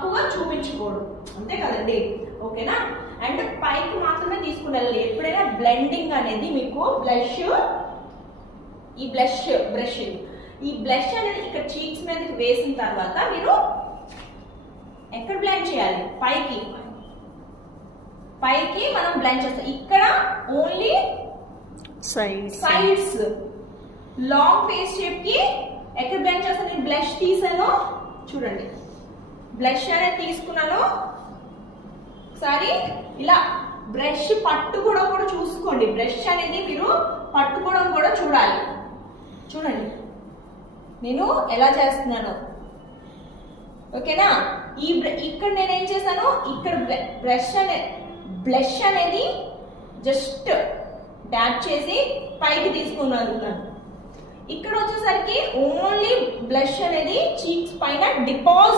తక్కువగా చూపించకూడదు, అంతే కదండి. ఓకేనా? అండ్ పైకి మాత్రమే తీసుకుని వెళ్ళాలి. ఎప్పుడైనా బ్లెండింగ్ అనేది మీకు ఈ బ్లష్ అనేది ఇక్కడ చీక్స్ మీదకి వేసిన తర్వాత మీరు ఎక్కడ బ్లెండ్ చేయాలి? పైకి మనం బ్లెండ్ చేస్తాం. ఇక్కడ only sides. Long face shape కి ఎక్కడ బ్లెండ్ చేస్తాను? నేను బ్లష్ తీసాను చూడండి, బ్లష్ అనేది తీసుకున్నాను. ఒకసారి ఇలా బ్రష్ పట్టుకోవడం కూడా చూసుకోండి. బ్రష్ అనేది మీరు పట్టుకోవడం కూడా చూడాలి. చూడండి నేను ఎలా చేస్తున్నాను. ఓకేనా? ఇక్కడ నేనేం చేశాను, ఇక్కడ బ్లష్ అనేది జస్ట్ డాబ్ చేసి పైకి తీసుకున్నాను. ఇక్కడ వచ్చేసరికి ఓన్లీ బ్లష్ అనేది చీక్స్ పైన డిపాజిట్